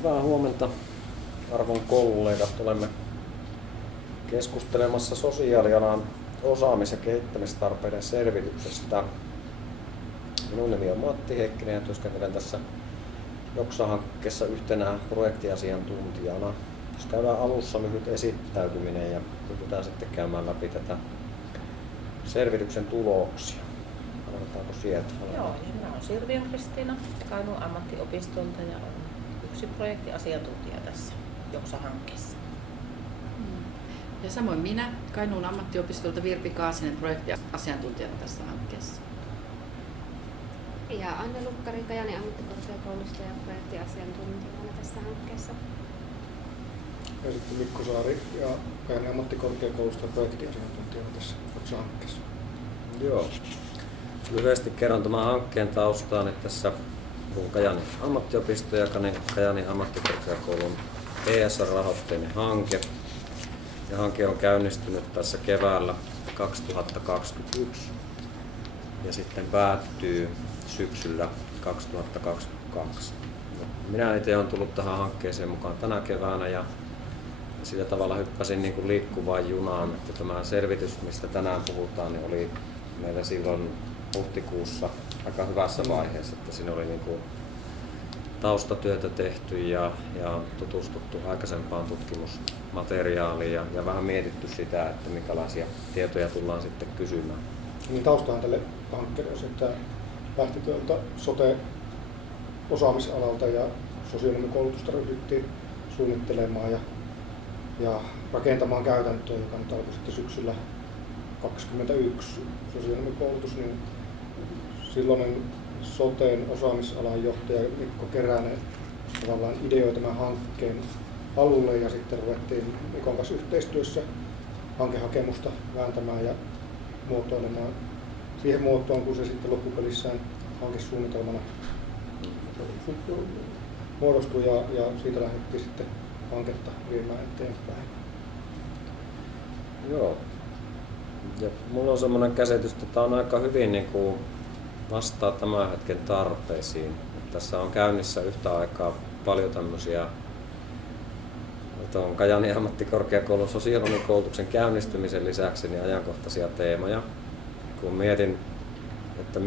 Hyvää huomenta arvon kollegat. Olemme keskustelemassa sosiaalialan osaamis- ja kehittämistarpeiden selvityksestä. Minun nimi on Matti Heikkinen ja työskentelen tässä Joksa-hankkeessa yhtenä projektiasiantuntijana. Jos käydään alussa lyhyt esittäytyminen ja pyritään sitten käymään läpi tätä selvityksen tuloksia. Aloitetaanko sieltä? Joo, minä olen Sirviön Kristiina Kainuun ammattiopistolta ja olen yksi projektiasiantuntija tässä Joksa-hankkeessa. Ja samoin minä, Kainuun ammattiopistolta Virpi Kaasinen, projektiasiantuntijana tässä hankkeessa. Ja Anne Lukkari Kajaanin ammattikorkeakoulusta ja projektiasiantuntijana tässä hankkeessa. Ja sitten Mikko Saari ja Kajaanin ammattikorkeakoulusta ja projektiasiantuntijana tässä Joksa-hankkeessa. Joo. Lyhyesti kerron tämän hankkeen taustaa, että tässä on Kajaanin ammattiopisto ja Kajaanin ammattikorkeakoulun ESR-rahoitteinen hanke. Ja hanke on käynnistynyt tässä keväällä 2021 ja sitten päättyy syksyllä 2022. Minä itse olen tullut tähän hankkeeseen mukaan tänä keväänä ja sillä tavalla hyppäsin niin kuin liikkuvaan junaan, että tämä selvitys, mistä tänään puhutaan, niin oli meillä silloin huhtikuussa aika hyvässä vaiheessa, että siinä oli niin kuin taustatyötä tehty ja tutustuttu aikaisempaan tutkimusmateriaaliin ja vähän mietitty sitä, että minkälaisia tietoja tullaan sitten kysymään. Niin taustahan tälle hankkeelle on se, että lähti tuolta sote-osaamisalalta ja sosionomikoulutusta ryhdyttiin suunnittelemaan ja rakentamaan käytäntöä, joka nyt alkoi sitten syksyllä 2021 sosionomikoulutus, niin silloinen soteen osaamisalan johtaja Mikko Keränen tavallaan ideoi tämän hankkeen alulle ja sitten ruvettiin Mikon kanssa yhteistyössä hankehakemusta vääntämään ja muotoilemaan siihen muotoon, kun se sitten loppupelissään hankesuunnitelmana muodostui ja siitä lähdettiin sitten hanketta viemään eteenpäin. Joo. Ja mulla on semmoinen käsitys, että tämä on aika hyvin niin kuin vastaa tämän hetken tarpeisiin. Tässä on käynnissä yhtä aikaa paljon tämmöisiä Kajaanin ammattikorkeakoulun sosionomikoulutuksen käynnistymisen lisäksi niin ajankohtaisia teemoja. Kun mietin, että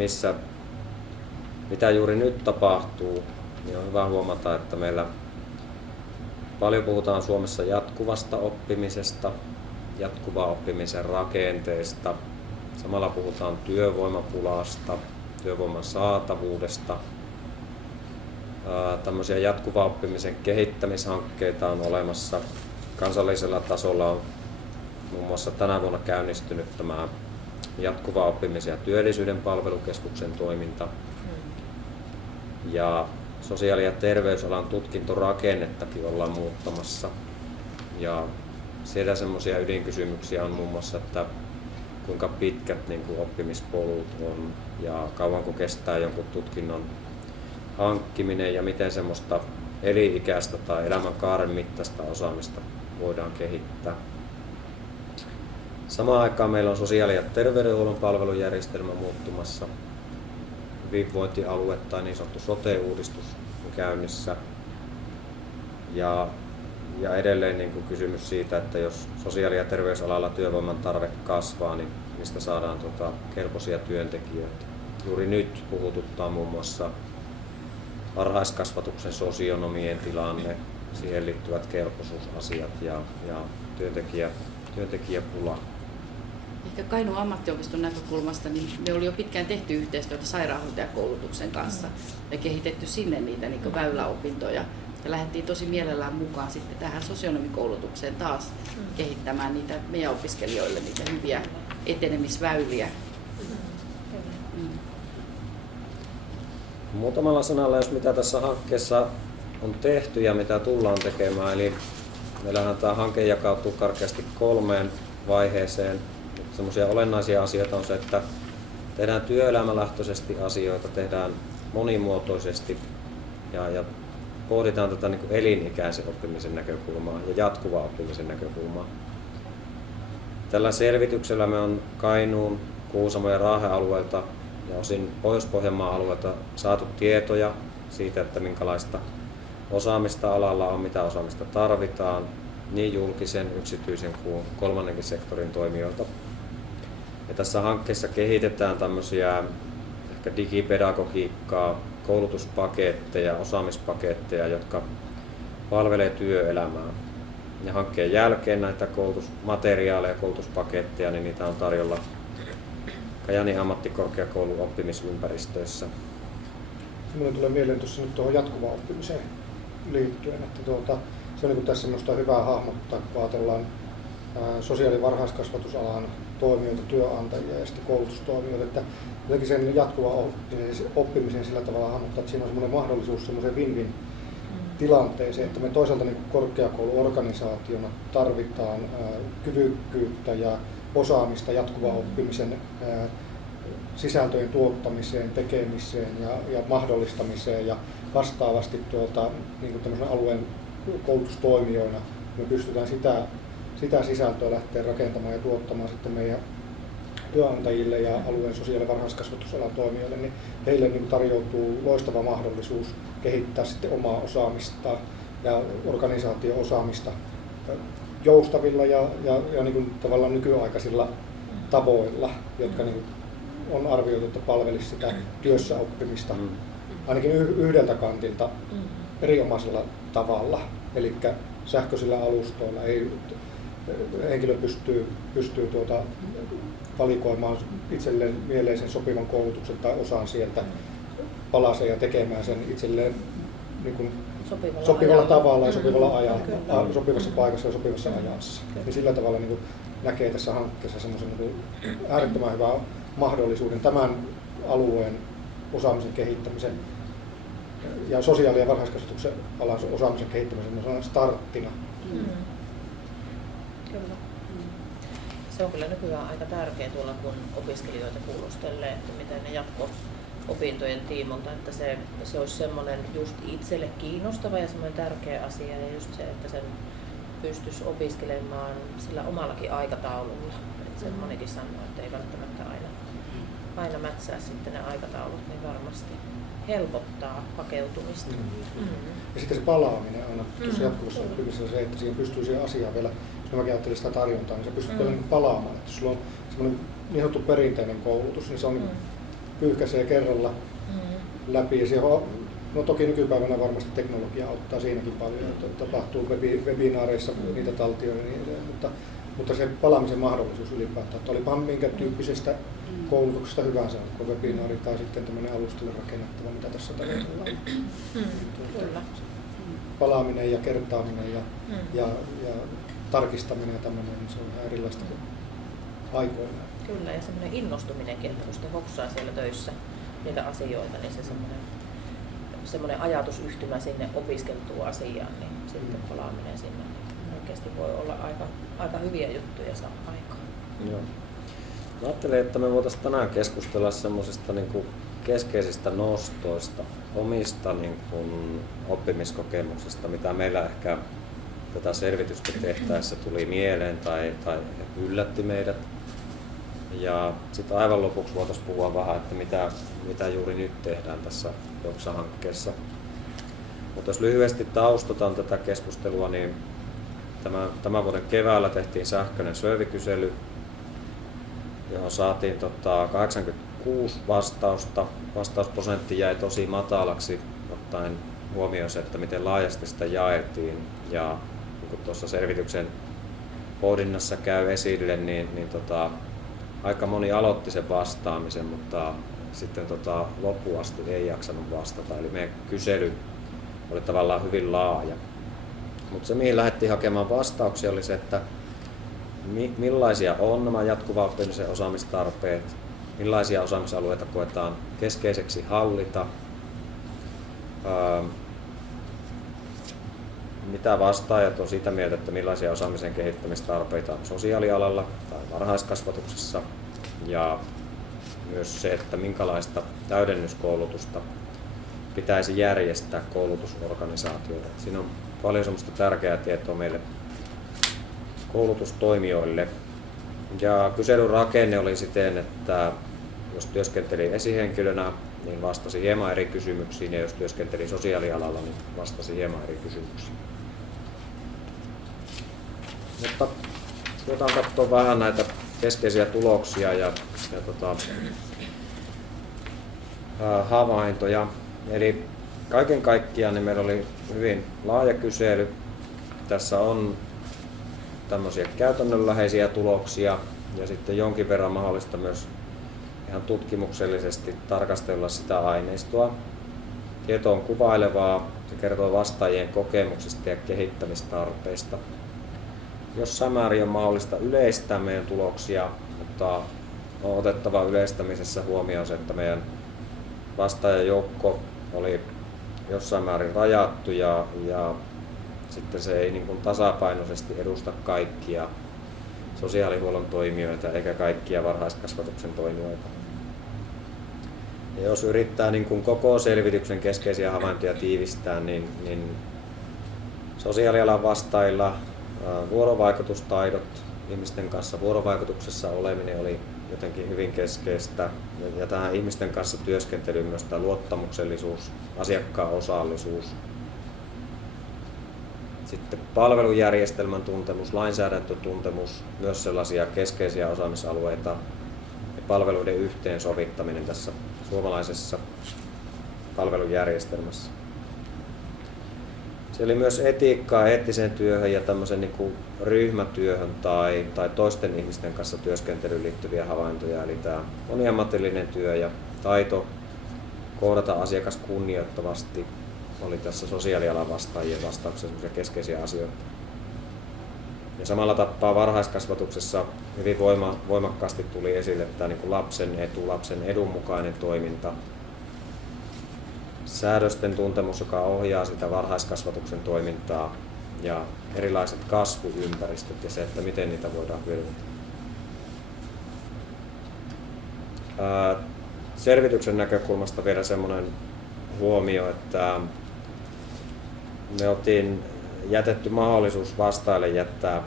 mitä juuri nyt tapahtuu, niin on hyvä huomata, että meillä paljon puhutaan Suomessa jatkuvasta oppimisesta, jatkuvan oppimisen rakenteista. Samalla puhutaan työvoimapulasta, työvoiman saatavuudesta. Tämmöisiä jatkuvan oppimisen kehittämishankkeita on olemassa. Kansallisella tasolla on muun muassa tänä vuonna käynnistynyt tämä jatkuvan oppimisen ja työllisyyden palvelukeskuksen toiminta. Ja sosiaali- ja terveysalan tutkintorakennettakin ollaan muuttamassa. Ja siellä semmoisia ydinkysymyksiä on muun muassa, että kuinka pitkät niin kuin oppimispolut on ja kauanko kestää jonkun tutkinnon hankkiminen ja miten semmoista elinikäistä tai elämänkaaren mittaista osaamista voidaan kehittää. Samaan aikaan meillä on sosiaali- ja terveydenhuollon palvelujärjestelmä muuttumassa. Hyvinvointialue tai niin sanottu sote-uudistus on käynnissä. Ja edelleen niin kuin kysymys siitä, että jos sosiaali- ja terveysalalla työvoiman tarve kasvaa, niin mistä saadaan kelpoisia työntekijöitä. Juuri nyt puhututtaa muun muassa varhaiskasvatuksen sosionomien tilanne, siihen liittyvät kelpoisuusasiat ja työntekijäpula. Ehkä Kainuun ammattiopiston näkökulmasta niin me oli jo pitkään tehty yhteistyötä sairaanhoitajakoulutuksen kanssa ja kehitetty sinne niitä niin väyläopintoja. Ja lähdettiin tosi mielellään mukaan sitten tähän sosionomikoulutukseen taas kehittämään niitä meidän opiskelijoille niitä hyviä etenemisväyliä. Muutamalla sanalla, jos mitä tässä hankkeessa on tehty ja mitä tullaan tekemään. Eli meillähän tämä hanke jakautuu karkeasti 3 vaiheeseen. Semmoisia olennaisia asioita on se, että tehdään työelämälähtöisesti asioita, tehdään monimuotoisesti ja pohditaan tätä niin kuin elinikäisen oppimisen näkökulmaa ja jatkuvan oppimisen näkökulmaa. Tällä selvityksellä me on Kainuun, Kuusamon ja Raahen alueelta ja osin Pohjois-Pohjanmaan alueelta saatu tietoja siitä, että minkälaista osaamista alalla on, mitä osaamista tarvitaan, niin julkisen, yksityisen kuin kolmannenkin sektorin toimijoilta. Ja tässä hankkeessa kehitetään tämmöisiä ehkä digipedagogiikkaa, koulutuspaketteja, osaamispaketteja, jotka palvelee työelämää. Ja hankkeen jälkeen näitä koulutusmateriaaleja ja koulutuspaketteja, niin niitä on tarjolla Kajaanin ammattikorkeakoulun oppimisympäristöissä. Minulle tulee mieleen tuossa nyt tuohon jatkuvaan oppimiseen liittyen, että se on niin tässä minusta hyvä hahmottaa, kun ajatellaan sosiaali- ja varhaiskasvatusalan toimijoita, työnantajia ja sitten koulutustoimijoita, että jotenkin sen jatkuvan oppimisen sillä tavalla hahmottaa, että siinä on semmoinen mahdollisuus semmoiseen win-win tilanteeseen, että me toisaalta niin korkeakouluorganisaationa tarvitaan kyvykkyyttä ja osaamista jatkuvan oppimisen sisältöjen tuottamiseen, tekemiseen ja mahdollistamiseen ja vastaavasti niin tämmöisen alueen koulutustoimijoina me pystytään sitä sisältöä lähteä rakentamaan ja tuottamaan sitten meidän työnantajille ja alueen sosiaali- ja varhaiskasvatusalan toimijoille, niin heille niin tarjoutuu loistava mahdollisuus kehittää sitten omaa osaamistaan ja organisaatio-osaamista joustavilla ja niin kuin tavallaan nykyaikaisilla tavoilla, jotka niin on arvioitu, että palvelisi sitä työssä oppimista ainakin yhdeltä kantilta erinomaisella tavalla. Eli sähköisillä alustoilla henkilö pystyy valikoimaan itselleen mieleisen sopivan koulutuksen tai osan sieltä palaseen ja tekemään sen itselleen niin kuin sopivalla tavalla ja sopivalla ajalla, sopivassa paikassa ja sopivassa ajassa. Ja sillä tavalla niin kuin näkee tässä hankkeessa semmoisen niin äärettömän hyvän mahdollisuuden tämän alueen osaamisen kehittämisen ja sosiaali- ja varhaiskasvatuksen alan osaamisen kehittämisen starttina. Kyllä. Se on kyllä nykyään aika tärkeää tuolla, kun opiskelijoita kuulustelee, että miten ne jatko-opintojen tiimolta, että se olisi semmoinen just itselle kiinnostava ja semmoinen tärkeä asia ja just se, että sen pystyisi opiskelemaan sillä omallakin aikataululla. Että sen monikin sanoo, että ei välttämättä aina mätsää sitten ne aikataulut, niin varmasti helpottaa hakeutumista. Ja sitten se palaaminen aina tuossa jatkuvassa oppimisessa se, että siihen pystyy siihen asiaan vielä, jos mäkin ajattelin sitä tarjontaa, niin sä pystyt vielä niin palaamaan. Että jos sulla on semmoinen niin sanottu perinteinen koulutus, niin se on pyyhkäisee kerralla läpi. Ja siihen no toki nykypäivänä varmasti teknologia auttaa siinäkin paljon, että tapahtuu webinaareissa niitä taltioita, mutta se palaamisen mahdollisuus ylipäätään, että olipa minkä tyyppisestä koulutuksesta hyvänsä, onko webinaari tai sitten tämmöinen alustalle rakennettava, mitä tässä tarjotaan. Palaaminen ja kertaaminen ja tarkistaminen ja tämmöinen, niin se on ihan erilaista aikoina. Kyllä, ja semmoinen innostuminenkin, että kun sitten hoksaa siellä töissä niitä asioita, niin se semmoinen ajatusyhtymä sinne opiskeltuun asiaan, niin sitten palaaminen sinne oikeasti voi olla aika hyviä juttuja saa aikaan. Joo. Mä ajattelin, että me voitaisiin tänään keskustella semmoisista niin kuin keskeisistä nostoista, omista niin kuin oppimiskokemuksista, mitä meillä ehkä tätä selvitystä tehtäessä tuli mieleen tai yllätti meidät. Ja sitten aivan lopuksi voitaisiin puhua vähän, että mitä juuri nyt tehdään tässä Joksa-hankkeessa. Mutta jos lyhyesti taustataan tätä keskustelua, niin tämän vuoden keväällä tehtiin sähköinen survey-kysely, johon saatiin 86 vastausta. Vastausprosentti jäi tosi matalaksi, ottaen huomioon se, että miten laajasti sitä jaettiin. Ja kun tuossa selvityksen pohdinnassa käy esille, niin aika moni aloitti sen vastaamisen, mutta sitten loppuun asti ei jaksanut vastata. Eli meidän kysely oli tavallaan hyvin laaja. Mutta se, mihin lähdettiin hakemaan vastauksia, oli se, että millaisia on nämä jatkuvan oppimisen osaamistarpeet, millaisia osaamisalueita koetaan keskeiseksi hallita, mitä vastaajat on sitä mieltä, että millaisia osaamisen kehittämistarpeita on sosiaalialalla tai varhaiskasvatuksessa, ja myös se, että minkälaista täydennyskoulutusta pitäisi järjestää koulutusorganisaatioille. Siinä on paljon semmoista tärkeää tietoa meille koulutustoimijoille. Ja kyselyn rakenne oli siten, että jos työskenteli esihenkilönä niin vastasi hieman eri kysymyksiin, ja jos työskentelin sosiaalialalla, niin vastasi hieman eri kysymyksiin. Mutta ruvetaan katsoa vähän näitä keskeisiä tuloksia ja havaintoja. Eli kaiken kaikkiaan niin meillä oli hyvin laaja kysely. Tässä on tämmöisiä käytännönläheisiä tuloksia ja sitten jonkin verran mahdollista myös ihan tutkimuksellisesti tarkastella sitä aineistoa. Tieto on kuvailevaa, se kertoo vastaajien kokemuksista ja kehittämistarpeista. Jossain määrin on mahdollista yleistää meidän tuloksia, mutta on otettava yleistämisessä huomioon se, että meidän vastaajajoukko oli jossain määrin rajattu ja sitten se ei niin kuin tasapainoisesti edusta kaikkia sosiaalihuollon toimijoita eikä kaikkia varhaiskasvatuksen toimijoita. Ja jos yrittää niin kuin koko selvityksen keskeisiä havaintoja tiivistää, niin sosiaalialan vastaajilla vuorovaikutustaidot, ihmisten kanssa vuorovaikutuksessa oleminen oli jotenkin hyvin keskeistä. Ja tähän ihmisten kanssa työskentelyyn myös tämä luottamuksellisuus, asiakkaan osallisuus. Sitten palvelujärjestelmän tuntemus, lainsäädäntötuntemus, myös sellaisia keskeisiä osaamisalueita ja palveluiden yhteensovittaminen tässä suomalaisessa palvelujärjestelmässä. Se oli myös etiikkaa eettiseen työhön ja tämmöisen niin kuin ryhmätyöhön tai toisten ihmisten kanssa työskentelyyn liittyviä havaintoja. Eli tämä moniammatillinen työ ja taito kohdata asiakas kunnioittavasti oli tässä sosiaalialan vastaajien vastauksessa keskeisiä asioita. Ja samalla tapaa varhaiskasvatuksessa hyvin voimakkaasti tuli esille tämä niin kuin lapsen etu, lapsen edun mukainen toiminta. Säädösten tuntemus, joka ohjaa sitä varhaiskasvatuksen toimintaa ja erilaiset kasvuympäristöt ja se, että miten niitä voidaan hyödyntää. Selvityksen näkökulmasta vielä semmoinen huomio, että me oltiin jätetty mahdollisuus vastaille jättää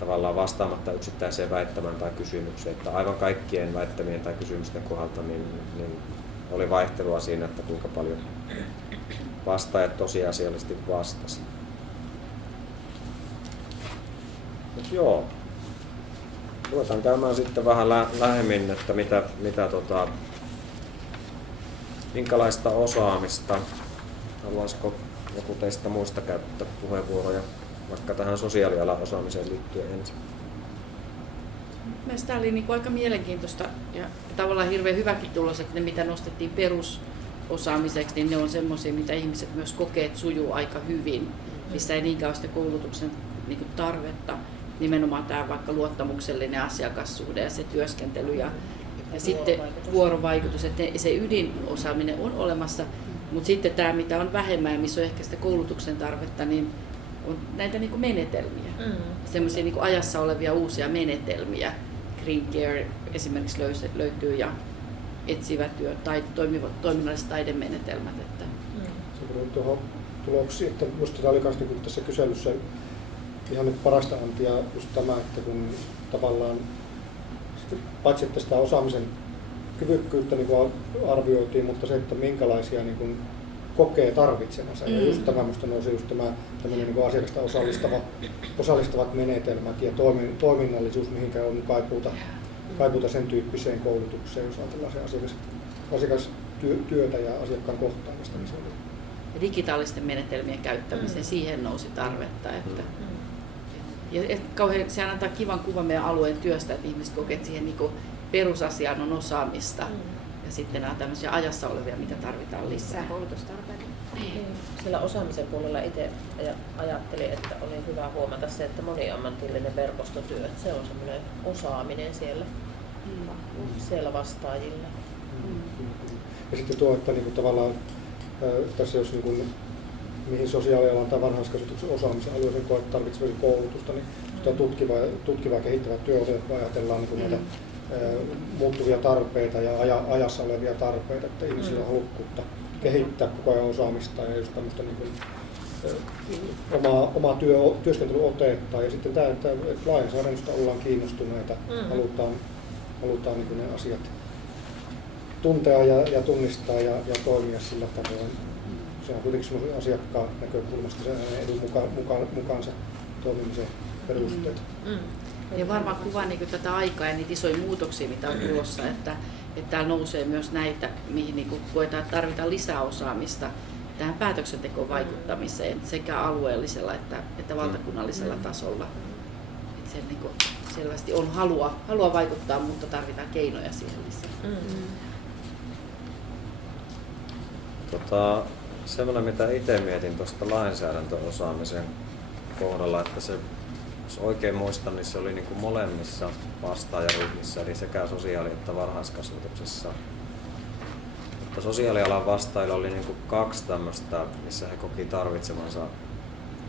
tavallaan vastaamatta yksittäiseen väittämään tai kysymykseen, että aivan kaikkien väittämien tai kysymysten kohdalta niin oli vaihtelua siinä, että kuinka paljon vastaajat tosiasiallisesti vastasi. Mut joo, ruvetaan käymään sitten vähän lähemmin, että minkälaista osaamista. Haluaisiko joku teistä muista käyttää puheenvuoroja vaikka tähän sosiaalialan osaamiseen liittyen ensin? Mielestäni tämä oli niin kuin aika mielenkiintoista ja tavallaan hirveän hyväkin tulos, että ne mitä nostettiin perusosaamiseksi, niin ne on semmoisia, mitä ihmiset myös kokee, että sujuu aika hyvin, missä ei niinkään ole sitä koulutuksen niin kuin tarvetta. Nimenomaan tämä vaikka luottamuksellinen asiakassuhde ja se työskentely ja sitten vuorovaikutus, että se ydinosaaminen on olemassa, mutta sitten tämä mitä on vähemmän ja missä on ehkä sitä koulutuksen tarvetta, niin on näitä niin kuin menetelmiä, semmoisia niin kuin ajassa olevia uusia menetelmiä. Green Care esimerkiksi löytyy ja etsivä työ tai toiminnalliset taidemenetelmät. Että. Se tuohon tuloksiin, että minusta tämä oli myös niin tässä kyselyssä ihan nyt parasta antia just tämä, että kun tavallaan paitsi että sitä osaamisen kyvykkyyttä niin kuin arvioitiin, mutta se, että minkälaisia niin kuin kokee tarvitsemansa. Ja just tämä minusta nousi just tämä niin kuin asiakasta osallistavat menetelmät ja toiminnallisuus, mihinkä on kaipuuta sen tyyppiseen koulutukseen, jos ajatellaan se asiakastyötä ja asiakkaan kohtaamista. Niin se oli. Ja digitaalisten menetelmien käyttämiseen, siihen nousi tarvetta. Että, sehän antaa kivan kuvan meidän alueen työstä, että ihmiset kokee, että siihen niin perusasiaan on osaamista. Ja sitten nämä tämmöisiä ajassa olevia, mitä tarvitaan lisää. Koulutustarpeita. Sillä osaamisen puolella itse ajattelin, että oli hyvä huomata se, että moniammatillinen verkostotyö, että se on semmoinen osaaminen siellä vastaajilla. Ja sitten tuo, että niin kuin tavallaan tässä jos niin kuin, mihin sosiaalialan tai varhaiskasvatuksen osaamisen alueeseen tarvitsee koulutusta, niin tutkiva kehittävä työ, kun ajatellaan niin kuin näitä muuttuvia tarpeita ja ajassa olevia tarpeita, että ihmisillä on halukkuutta kehittää koko ajan osaamista ja just tämmöistä niin kuin, omaa työskentelyotetta ja sitten tämä, että lainsäädännöstä ollaan kiinnostuneita, halutaan niin kuin ne asiat tuntea ja tunnistaa ja toimia sillä tavoin. Se on kuitenkin semmoisen asiakkaan näkökulmasta se edun mukaansa toimimisen perusteet. Ja varmaan kuvaa niin tätä aikaa ja niitä isoja muutoksia, mitä on tulossa, että täällä nousee myös näitä, mihin niin koetaan, että tarvitaan lisää osaamista tähän päätöksentekoon vaikuttamiseen sekä alueellisella että valtakunnallisella tasolla. Että se niin selvästi on halua vaikuttaa, mutta tarvitaan keinoja siihen lisää. Semmoinen, mitä itse mietin tuosta lainsäädäntöosaamisen kohdalla, että se, jos oikein muistan, niin se oli niin kuin molemmissa vastaajaryhmissä, eli sekä sosiaali- että varhaiskasvatuksessa. Mutta sosiaalialan vastaajilla oli niin kuin 2 tämmöistä, missä he koki tarvitsemansa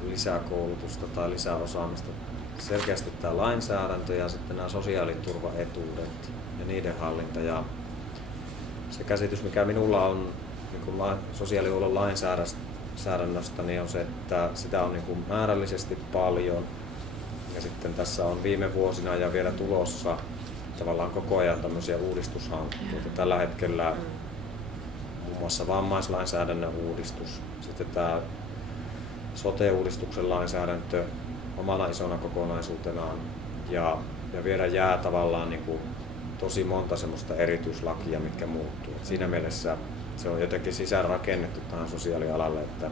lisää koulutusta tai lisää osaamista. Selkeästi tämä lainsäädäntö ja sitten nämä sosiaaliturvaetuudet ja niiden hallinta. Ja se käsitys, mikä minulla on niin sosiaalihuollon lainsäädännöstä, niin on se, että sitä on niin kuin määrällisesti paljon. Ja sitten tässä on viime vuosina ja vielä tulossa tavallaan koko ajan tämmöisiä uudistushankkeita. Tällä hetkellä muun muassa vammaislainsäädännön uudistus, sitten tämä sote-uudistuksen lainsäädäntö omana isona kokonaisuutenaan ja vielä jää tavallaan niin kuin tosi monta semmoista erityislakia, mitkä muuttuu. Et siinä mielessä se on jotenkin sisäänrakennettu tähän sosiaalialalle, että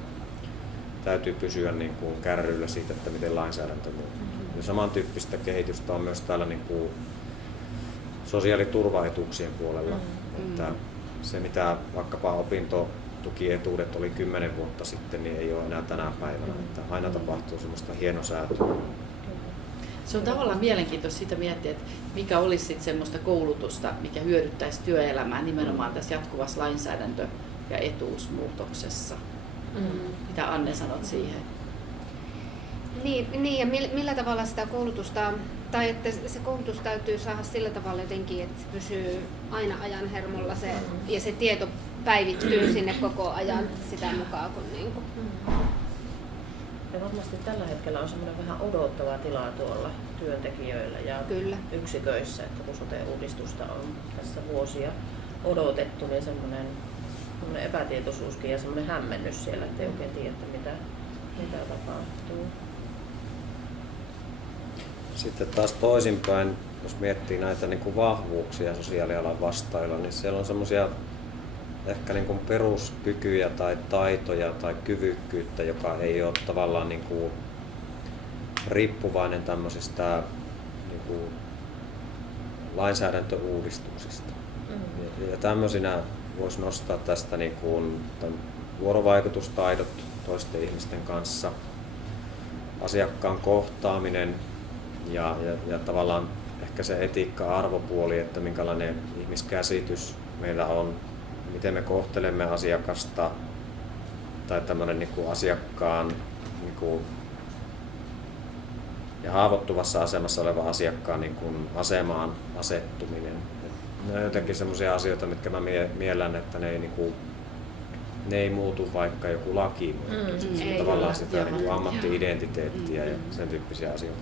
täytyy pysyä niin kuin kärryillä siitä, että miten lainsäädäntö muuttuu. Ja samantyyppistä kehitystä on myös täällä niin kuin sosiaaliturvaetuuksien puolella. Että se, mitä vaikkapa opintotukietuudet oli 10 vuotta sitten, niin ei ole enää tänä päivänä. Että aina tapahtuu semmoista hienosäätöä. Se on tavallaan mielenkiintoista sitä miettiä, että mikä olisi sitten semmoista koulutusta, mikä hyödyttäisi työelämää nimenomaan tässä jatkuvassa lainsäädäntö- ja etuusmuutoksessa. Mitä Anne sanot siihen? Niin ja millä tavalla sitä koulutusta, tai että se koulutus täytyy saada sillä tavalla jotenkin, että se pysyy aina ajan hermolla ja se tieto päivittyy sinne koko ajan sitä mukaan. Kun niinku. Ja varmasti tällä hetkellä on semmoinen vähän odottava tila tuolla työntekijöillä ja yksiköissä, että kun sote-uudistusta on tässä vuosia odotettu, niin semmoinen epätietoisuuskin ja semmoinen hämmennys siellä, että ei oikein tiedä, mitä tapahtuu. Sitten taas toisinpäin, jos miettii näitä niin kuin vahvuuksia sosiaalialan vastailla, niin siellä on semmoisia ehkä niin kuin peruskykyjä tai taitoja tai kyvykkyyttä, joka ei ole tavallaan niin kuin riippuvainen tämmöisistä niin kuin lainsäädäntöuudistuksista. Ja tämmöisinä voisi nostaa tästä niin kuin vuorovaikutustaidot toisten ihmisten kanssa, asiakkaan kohtaaminen ja tavallaan ehkä se etiikka-arvopuoli, että minkälainen ihmiskäsitys meillä on, miten me kohtelemme asiakasta tai tämmöinen niin kuin asiakkaan niin kuin, ja haavoittuvassa asemassa oleva asiakkaan niin kuin asemaan asettuminen. Ne on jotenkin semmoisia asioita, mitkä mä miellän, että ne ei muutu, vaikka joku laki muuttuu. Tavallaan sitä niin kuin ammatti-identiteettiä ja sen tyyppisiä asioita.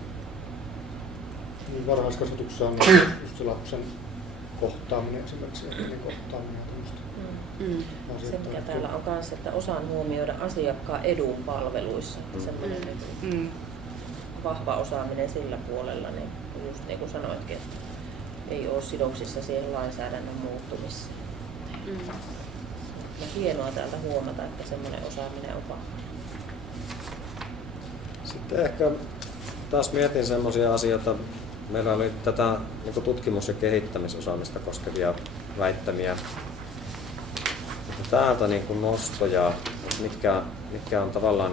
Varhaiskasvatuksessa on just se lapsen kohtaaminen esimerkiksi, ja kohtaaminen ja tämmöistä. Se mikä täällä on kanssa, että osaan huomioida asiakkaan edun palveluissa, että semmoinen vahva osaaminen sillä puolella, niin just niin kuin sanoitkin, että ei ole sidoksissa siihen lainsäädännön muuttumiseen. Ja hienoa täältä huomata, että semmoinen osaaminen on vahva. Sitten ehkä taas mietin semmoisia asioita. Meillä oli tätä niin tutkimus- ja kehittämisosaamista koskevia väittämiä. Täältä niin nostoja, mitkä on tavallaan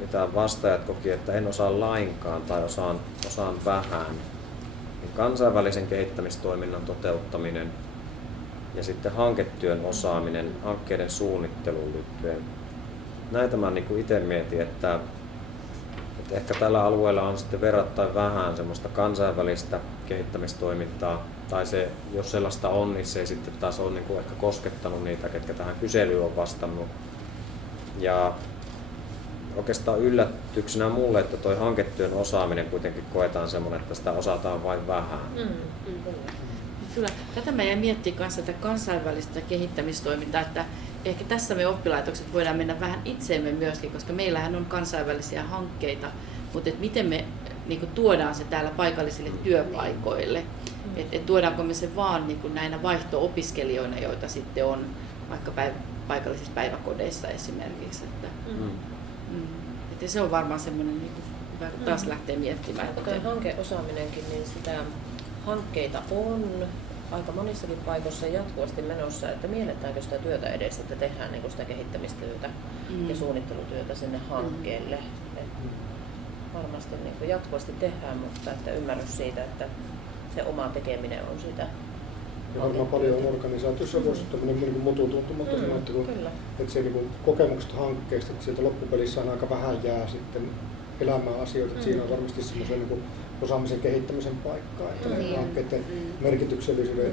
mitä vastaajat koki, että en osaa lainkaan tai osaan vähän. Niin kansainvälisen kehittämistoiminnan toteuttaminen ja sitten hanketyön osaaminen, hankkeiden suunnitteluun liittyen. Näitä mä itse mietin, että ehkä tällä alueella on sitten verrattain vähän semmoista kansainvälistä kehittämistoimintaa, tai se, jos sellaista on, niin se ei sitten taas ole ehkä koskettanut niitä, ketkä tähän kyselyyn on vastannut. Ja oikeastaan yllätyksenä mulle, että toi hanketyön osaaminen kuitenkin koetaan semmoinen, että sitä osataan vain vähän. Kyllä. Tätä mä jäin miettimään kanssa tätä kansainvälistä kehittämistoimintaa, että ehkä tässä me oppilaitokset voidaan mennä vähän itseemme myöskin, koska meillähän on kansainvälisiä hankkeita, mutta et miten me niin kuin tuodaan se täällä paikallisille työpaikoille, että tuodaanko me se vaan niin kuin näinä vaihto-opiskelijoina, joita sitten on vaikka paikallisissa päiväkodeissa esimerkiksi. Että se on varmaan semmoinen niin kuin hyvä taas lähteä miettimään. Tuo hankeosaaminenkin, niin sitä hankkeita on aika monissakin paikoissa jatkuvasti menossa, että mielletäänkö sitä työtä edes, että tehdään niin sitä kehittämistyötä ja suunnittelutyötä sinne hankkeelle. Varmasti niin jatkuvasti tehdään, mutta että ymmärrys siitä, että se oma tekeminen on sitä. Ja varmaan paljon organisaatiossa voisi tämmöinen niin mututuntumatta sanoa, että se niin kokemukset hankkeista, että sieltä loppupelissä on aika vähän jää sitten elämään asioita, että siinä on varmasti semmoisen niin osaamisen kehittämisen paikkaa, että ne hankkeiden merkityksellisyyden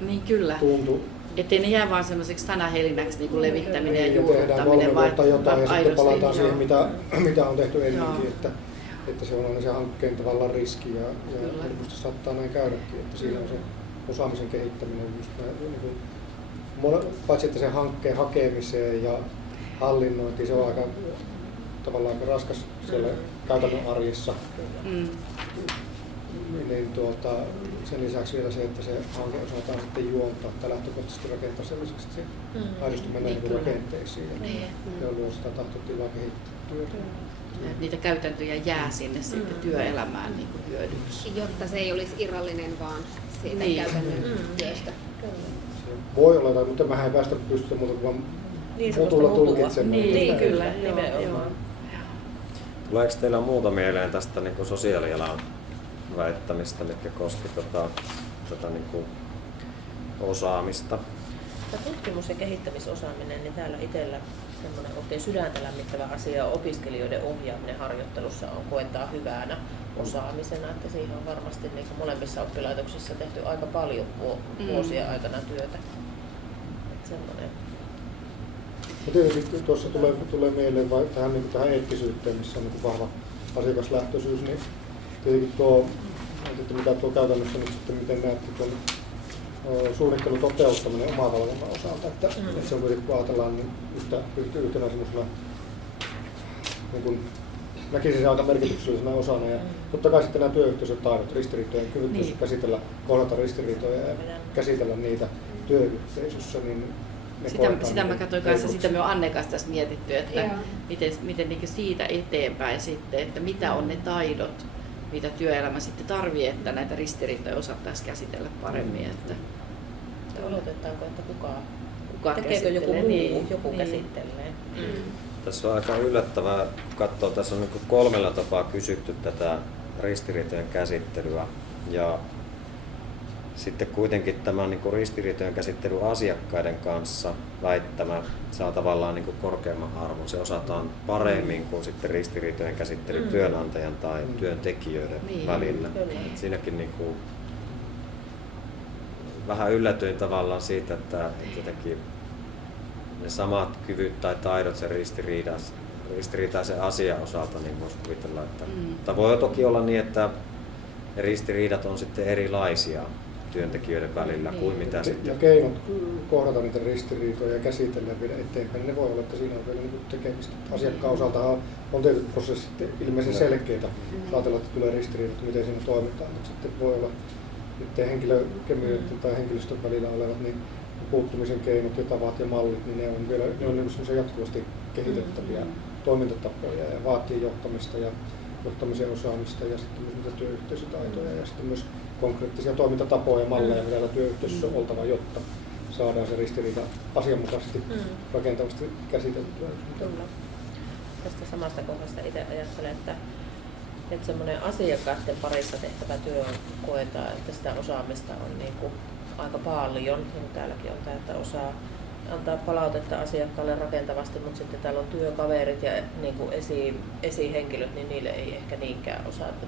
niin kyllä. tuntuu. Ettei ne jää vaan semmoiseksi sanahelinäksi niin kuin levittäminen ja tehdään juurruttaminen, 3 vuotta jotain ja sitten palataan siihen, joo. mitä on tehty ennenkin, että se on aina se hankkeen tavallaan riski ja helposti saattaa näin käydäkin, että siinä on se osaamisen kehittäminen just niin kuin, paitsi että se hankkeen hakemiseen ja hallinnointiin, se on tavallaan aika raskas siellä käytännön arjessa. Niin sen lisäksi vielä se, että se hanke osataan sitten juontaa tai lähtökohtaisesti rakentaa sellaiseksi, että se aidosti menee niin rakenteisiin ja luo sitä tahtotilaa kehittää työtä. Niitä käytäntöjä jää sinne sitten työelämään niin kuin hyödyksi. Jotta se ei olisi irrallinen vaan siitä käytännön työstä. Se voi olla, mutta mehän ei päästä pystyä muuta kuin mutulla tulkitsemaan. Niin, kyllä. Nimenomaan. Tuleeko teillä muuta mieleen tästä niin kuin sosiaalialan väittämistä, mitkä koski tätä niin kuin osaamista? Tutkimus- ja kehittämisosaaminen, niin täällä itsellä semmoinen oikein sydäntä lämmittävä asia opiskelijoiden ohjaaminen harjoittelussa on koetaan hyvänä osaamisena, että siihen on varmasti niin kuin molemmissa oppilaitoksissa tehty aika paljon vuosien aikana työtä. Että semmoinen. Ja tietysti tuossa tulee mieleen tähän eettisyyteen, missä on niin vahva asiakaslähtöisyys, niin tietenkin että mitä tuo käytännössä nyt sitten, miten näette tuon suunnittelun toteuttaminen omavalvonnan osalta, että se on kuitenkin, kun ajatellaan niin yhtenä semmoisena, niin kuin näkisin sen aika merkityksellisenä osana. Ja totta kai sitten nämä työyhteisötaidot, ristiriitojen kyvyt käsitellä, kohdata ristiriitoja ja käsitellä niitä työyhteisössä, niin sitä mä katsoin kanssa, sitä me on Anne kanssa tässä mietitty, että miten niin siitä eteenpäin sitten, että mitä on ne taidot, mitä työelämä sitten tarvii, että näitä ristiriitoja osattaisiin käsitellä paremmin. Että oletetaanko, että kuka tekeekö joku muu, niin, joku käsittelee. Tässä on aika yllättävää, kun katsoo, tässä on niin 3 tapaa kysytty tätä ristiriitojen käsittelyä ja sitten kuitenkin tämä niin kuin ristiriitojen käsittely asiakkaiden kanssa väittämä saa tavallaan niin kuin korkeamman arvon. Se osataan paremmin kuin sitten ristiriitojen käsittely työnantajan tai työntekijöiden välillä. Siinäkin niin kuin vähän yllätyin tavallaan siitä, että jotenkin ne samat kyvyt tai taidot sen ristiriitaisen asian osalta, niin voisi kuvitella, että voi toki olla niin, että ne ristiriidat on sitten erilaisia työntekijöiden välillä kuin mitä sitten. Ja keinot kohdata niitä ristiriitoja ja käsitellä vielä eteenpäin, ne voi olla, että siinä on vielä niin tekemistä. Asiakkaan osalta on tietyt prosessit ilmeisen selkeitä. Ajatella, että tulee ristiriidat, miten siinä toimitaan, mutta sitten voi olla niiden henkilökemioiden tai henkilöstön välillä olevat niin puuttumisen keinot ja tavat ja mallit, niin ne on niin jatkuvasti kehitettäviä toimintatapoja ja vaatii johtamista ja johtamisen osaamista ja sitten myös niitä työyhteisötaitoja ja sitten myös konkreettisia toimintatapoja ja malleja, mitä työyhteisössä on oltava, jotta saadaan se ristiriita asianmukaisesti rakentavasti käsiteltyä. Kyllä. Tästä samasta kohdasta itse ajattelen, että semmoinen asiakkaiden parissa tehtävä työ koetaan, että sitä osaamista on niin kuin aika paljon, niin täälläkin on tämä, että osaa antaa palautetta asiakkaalle rakentavasti, mutta sitten täällä on työkaverit ja niin kuin esihenkilöt, niin niille ei ehkä niinkään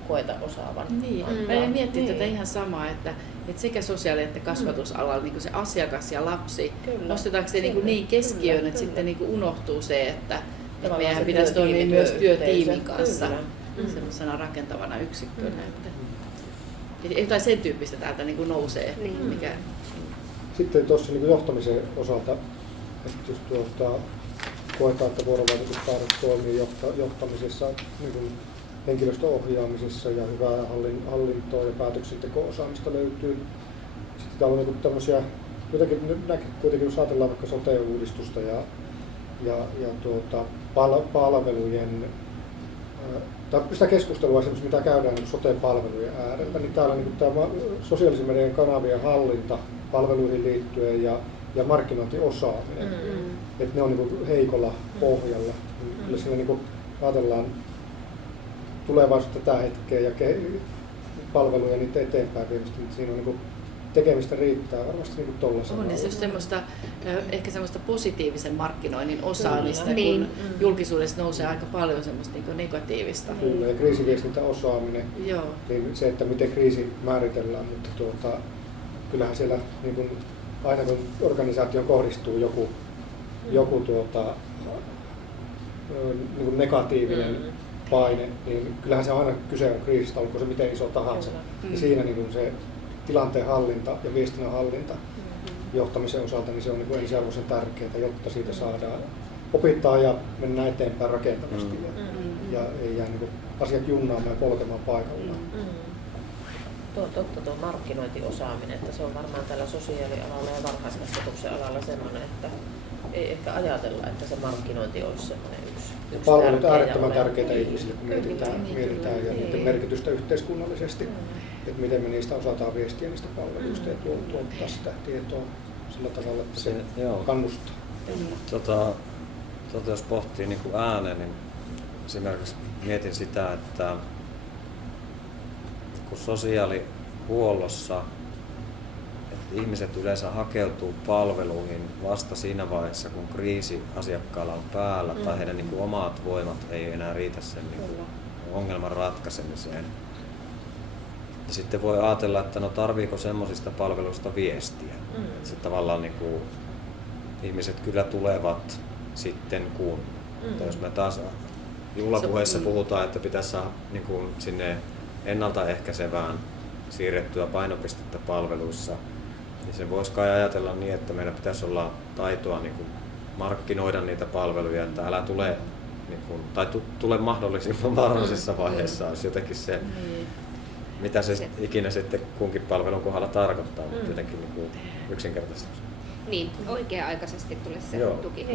koeta osaavan. Niin, mä miettii tätä ihan samaa, että sekä sosiaali- että kasvatusalalla niin se asiakas ja lapsi, nostetaanko se niin keskiöön, että sitten niin unohtuu se, että meidän pitäisi toimia myös työtiimin kanssa semmoisena rakentavana yksikkönä. Jotain sen tyyppistä täältä niin kuin nousee. Niin. Mikä, Sitten tuossa niin johtamisen osalta, että jos koetaan, että vuorovaikutustaidot toimii johtamisessa, niin kuin henkilöstön ohjaamisessa ja hyvää hallintoa ja päätöksenteko-osaamista löytyy. Sitten täällä on niin tämmöisiä, kuitenkin jos ajatellaan vaikka sote-uudistusta ja palvelujen, tai sitä keskustelua esimerkiksi, mitä käydään niin sote-palvelujen äärellä, niin täällä niin tämä sosiaalisen median kanavien hallinta palveluihin liittyen ja markkinointiosaaminen, että ne on niin heikolla pohjalla. Kyllä siinä niin ajatellaan tulevaisuutta tätä hetkeä ja palveluja niitä eteenpäin viemistä, mutta siinä on niin tekemistä riittää varmasti niin tuollaisella. on ja se on semmoista, ehkä semmoista positiivisen markkinoinnin osaamista, Kyllä. kun Niin. julkisuudessa nousee aika paljon semmoista niin negatiivista. Kyllä, ja kriisiviestintäosaaminen, Joo. niin se, että miten kriisi määritellään, mutta kyllähän siellä niin kuin, aina kun organisaatioon kohdistuu joku niin kuin negatiivinen paine, niin kyllähän se aina kyse on kriisistä, olkoon se miten iso tahansa. Kyllä. Ja siinä niin kuin se tilanteen hallinta ja viestinnän hallinta johtamisen osalta, niin se on niin kuin ensiarvoisen tärkeää, jotta siitä saadaan opittaa ja mennään eteenpäin rakentavasti ja ei jää niin kuin asiat junnaamaan ja polkemaan paikallaan. Tuo markkinointiosaaminen, että se on varmaan tällä sosiaalialalla ja varhaiskasvatuksen alalla semmoinen, että ei ehkä ajatella, että se markkinointi olisi semmoinen yksi Palvelut tärkeä äärettömän ja tärkeitä oleellinen. ihmisille, kun Kyllä. mietitään ja niiden Niin. merkitystä yhteiskunnallisesti, että miten me niistä osataan viestiä niistä palveluista ja tuottaa sitä tietoa sillä tavalla, että se Joo. kannustaa. Jos pohtii niin kuin ääneen, niin esimerkiksi mietin sitä, että kun sosiaalihuollossa että ihmiset yleensä hakeutuu palveluihin vasta siinä vaiheessa, kun kriisi asiakkaalla on päällä tai heidän niin kuin omat voimat ei enää riitä sen niin kuin ongelman ratkaisemiseen. Ja sitten voi ajatella, että no tarviiko semmoisista palveluista viestiä. Että se tavallaan niin kuin, ihmiset kyllä tulevat sitten kun. Mutta jos me taas juhlapuheessa puhutaan, että pitäisi saada niin kuin sinne ennaltaehkäisevään siirrettyä painopistettä palveluissa, niin se voisi kai ajatella niin, että meillä pitäisi olla taitoa niin kuin markkinoida niitä palveluja, että älä tule, niin kuin, tai tule mahdollisimman varhaisessa vaiheessa, olisi jotenkin se, mitä se ikinä sitten kunkin palvelun kohdalla tarkoittaa, mutta jotenkin niin kuin yksinkertaisesti. Niin, oikea-aikaisesti tulisi se Joo. tuki.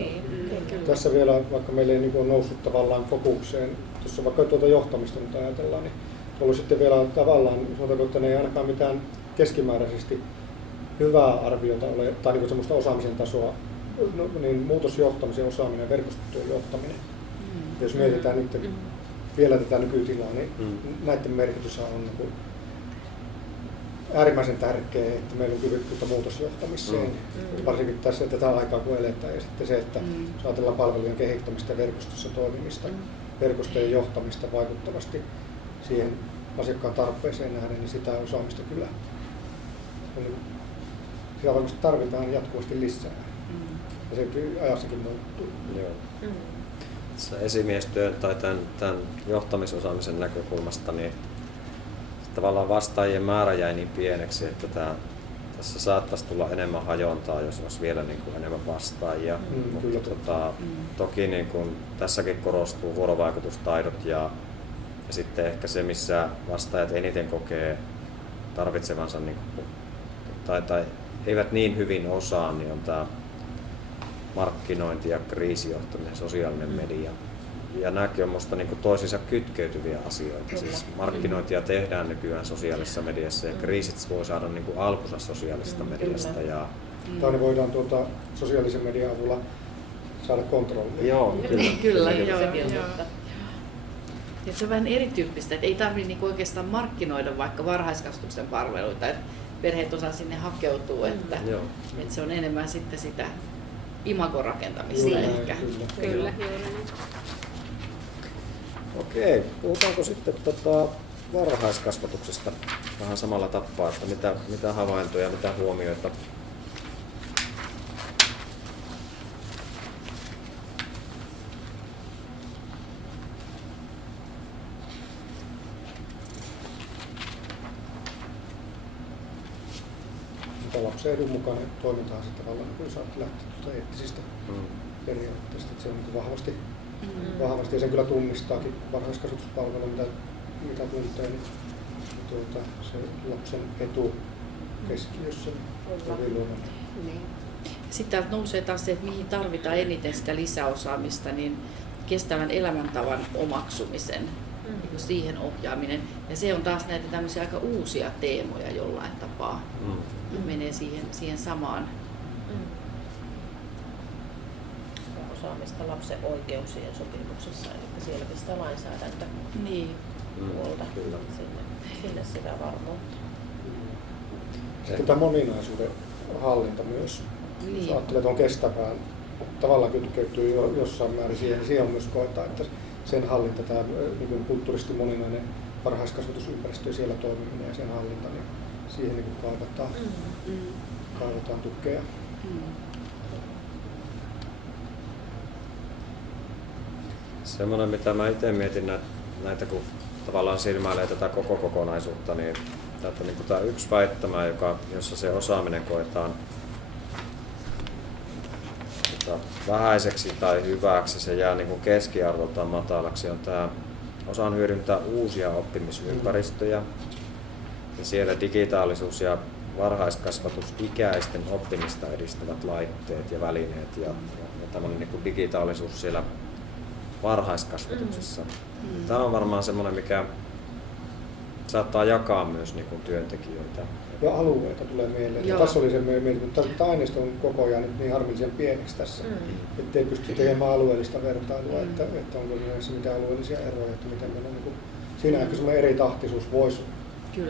Tässä vielä, vaikka meillä ei niin kuin ole noussut tavallaan fokukseen, tuossa vaikka tuota johtamista nyt ajatellaan, niin ollut sitten vielä tavallaan, sanotaanko, että ne ei ainakaan mitään keskimääräisesti hyvää arviota ole, tai niin semmoista osaamisen tasoa, niin muutosjohtamisen osaaminen ja verkostotyön johtaminen. Jos mietitään nyt vielä tätä nykytilaa, niin näiden merkitys on niin kuin äärimmäisen tärkeä, että meillä on kyvykkyyttä muutosjohtamiseen, varsinkin tässä tätä aikaa kun eletään. Ja sitten se, että jos ajatellaan palvelujen kehittämistä ja verkostossa toimimista, verkostojen johtamista vaikuttavasti siihen asiakkaan tarpeeseen nähden, niin sitä osaamista kyllä sitä varmasti tarvitaan jatkuvasti lisää. Ja se ajassakin muuttuu. Joo. Tässä esimiestyön tai tämän johtamisosaamisen näkökulmasta, niin tavallaan vastaajien määrä jäi niin pieneksi, että tässä saattaisi tulla enemmän hajontaa, jos olisi vielä niin kuin enemmän vastaajia. Mutta toki niin kuin tässäkin korostuu vuorovaikutustaidot ja sitten ehkä se, missä vastaajat eniten kokee tarvitsevansa niin kuin, tai eivät niin hyvin osaa, niin on tämä markkinointi ja kriisijohtaminen, sosiaalinen media. Ja nämäkin on minusta niin toisiinsa kytkeytyviä asioita. Siis markkinointia tehdään nykyään sosiaalisessa mediassa ja kriisit voi saada niin kuin alkunsa sosiaalisesta mediasta. Ja Tai ne voidaan sosiaalisen median avulla saada kontrolliin. joo, Kyllä, Sekin joo. on totta. Ja se on vähän erityyppistä, että ei tarvitse niinku oikeastaan markkinoida vaikka varhaiskasvatuksen palveluita, että perheet osaa sinne hakeutua, että se on enemmän sitten sitä imagon rakentamista Juuri ehkä. näin, Kyllä, juuri näin. Okei, puhutaanko sitten varhaiskasvatuksesta vähän samalla tapaa, että mitä havaintoja, mitä huomioita? että lapsen edun mukainen toimintahan se tavallaan niin saatti lähteä tuota eettisistä periaatteista, että se on niin vahvasti ja sen kyllä tunnistaakin varhaiskasvatuspalvelu, mitä tuntee, niin se lapsen etu keskiössä on hyvin luonnollinen. Niin. Sitten täältä nousee taas se, että mihin tarvitaan eniten sitä lisäosaamista, niin kestävän elämäntavan omaksumisen, niin siihen ohjaaminen. Ja se on taas näitä tämmöisiä aika uusia teemoja jollain tapaa. Ja menee siihen samaan. Osaamista lapsen oikeuksien sopimuksessa, eli siellä pistää lainsäädäntö Niin. puolta sinne sitä varmuutta. Sitten tämä moninaisuuden hallinta myös. Niin. Jos ajattelee, että on kestävään, tavallaan kytkeytyy jossain määrin siihen on myös koetaan, että sen hallinta, tämä niin kulttuurisesti moninainen varhaiskasvatusympäristö ja siellä toimiminen ja sen hallinta, niin siihen niin kaivataan tukea. Semmoinen, mitä mä itse mietin näitä, kun tavallaan silmäilee tätä koko kokonaisuutta, niin tämä yksi väittämä, jossa se osaaminen koetaan vähäiseksi tai hyväksi, se jää niin kuin keskiarvoltaan matalaksi, on tämä osaan hyödyntää uusia oppimisympäristöjä. Ja siellä digitaalisuus ja varhaiskasvatusikäisten oppimista edistävät laitteet ja välineet ja tämmöinen niin kuin digitaalisuus siellä varhaiskasvatuksessa. Tämä on varmaan semmoinen, mikä saattaa jakaa myös niin kuin työntekijöitä. Ja alueita tulee mieleen. Ja tässä oli se mieleen, että aineisto on koko ajan nyt niin harmillisen pieneksi tässä, ettei pysty tekemään alueellista vertailua, että onko näissä mitään alueellisia eroja, että miten meillä on niin kuin, siinä ehkä semmoinen eri tahtisuus voisi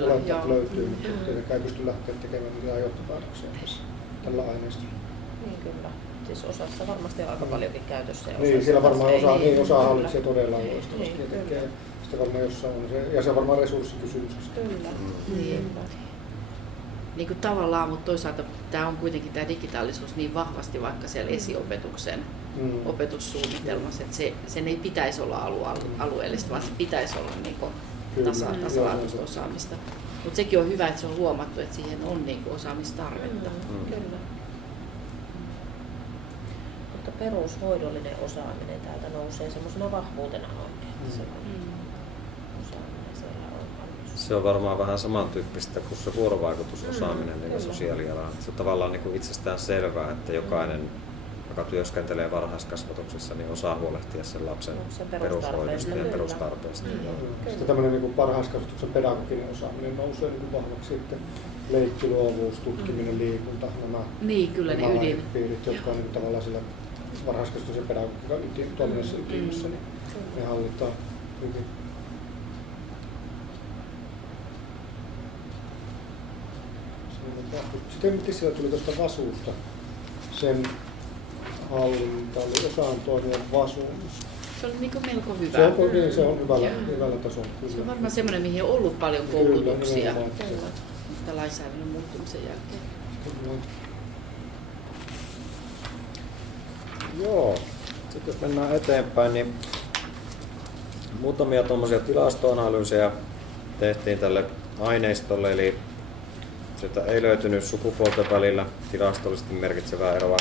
olettaa, että löytyy, mutta tietenkään ei pysty lähteä tekemään mitään johtopäätöksiä tällä aineistolla. Niin kyllä. Siis osassa varmasti on aika paljonkin käytössä. Ja niin, siellä varmaan osa hallitsee kyllä. todella loistavasti ja tekee. Sitä varmaan jossain on se, ja se on varmaan resurssikysymys. Kyllä. Niin kuin tavallaan, mutta toisaalta tämä on kuitenkin tämä digitaalisuus niin vahvasti vaikka siellä esiopetuksen opetussuunnitelmassa, että sen ei pitäisi olla alueellista, vaan se pitäisi olla niin tasa-arvoista osaamista. Mutta sekin on hyvä, että se on huomattu, että siihen on niin kuin osaamistarvetta. Kyllä. Mutta perushoidollinen osaaminen täältä nousee semmoisena vahvuutena oikein. Se on varmaan vähän samantyyppistä kuin se vuorovaikutusosaaminen niin sosiaalialalla. Se on tavallaan niin kuin itsestään selvää, että jokainen, joka työskentelee varhaiskasvatuksessa, niin osaa huolehtia sen lapsen perushoidosta ja perustarpeista. Sitten tämmöinen niin varhaiskasvatuksen pedagoginen osaaminen nousee niin vahvaksi sitten leikki, luovuus, tutkiminen, liikunta, nämä aihepiirit, jotka on niin tavallaan sillä varhaiskasvatuksen pedagogiikan toiminnassa ytimessä, niin ne hallitaan hyvin. Sitten miten siellä tuli tuosta vasuusta, sen hallinta, oli osaan toimia vasuun. Se oli niin melko hyvä. Se on hyvällä tasolla. Se on varmaan semmoinen, mihin on ollut paljon koulutuksia mutta lainsäädännön muuttumisen jälkeen. Joo. Sitten jos mennään eteenpäin, niin muutamia tuommoisia tilastoanalyysejä tehtiin tälle aineistolle, eli sieltä ei löytynyt sukupuolten välillä tilastollisesti merkitsevää eroa.